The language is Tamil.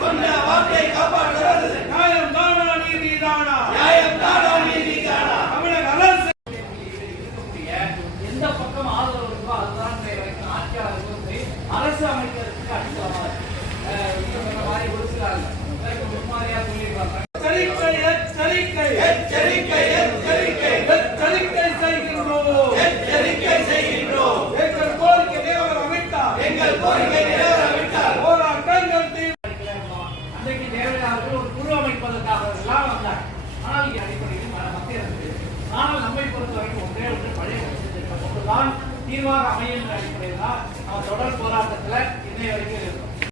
சொன்ன வார்த்தையை காப்பாற்றாது நியாயம் தானா நீதி தானா தமிழக அரசு எந்த பக்கம் ஆதரவு இருக்கோ அதுதான் ஆட்சியாளர்களுக்கு அரசு அமைக்கிறதுக்கு அடித்தளமாக கொடுக்கிறாங்க. முன்மாதிரியா சொல்லிடுவாங்க. செய்கின்றோம் எங்கள் கோரிக்கை நிறைவேறாவிட்டால் போராட்டங்கள் அன்றைக்கு தேவையானவர்கள் ஒரு குழு அமைப்பதற்காக எல்லாம் வந்தார். ஆனால் அடிப்படையில் மத்திய அரசு ஆனால் நம்மை பொறுத்தவரைக்கும் ஒன்றே ஒன்று பழைய திட்டம் ஒன்றுதான் தீர்வாக அமையும் என்ற அடிப்படையில் தான் நம்ம தொடர் போராட்டத்தில் இன்னைய வரைக்கும் இருக்கோம்.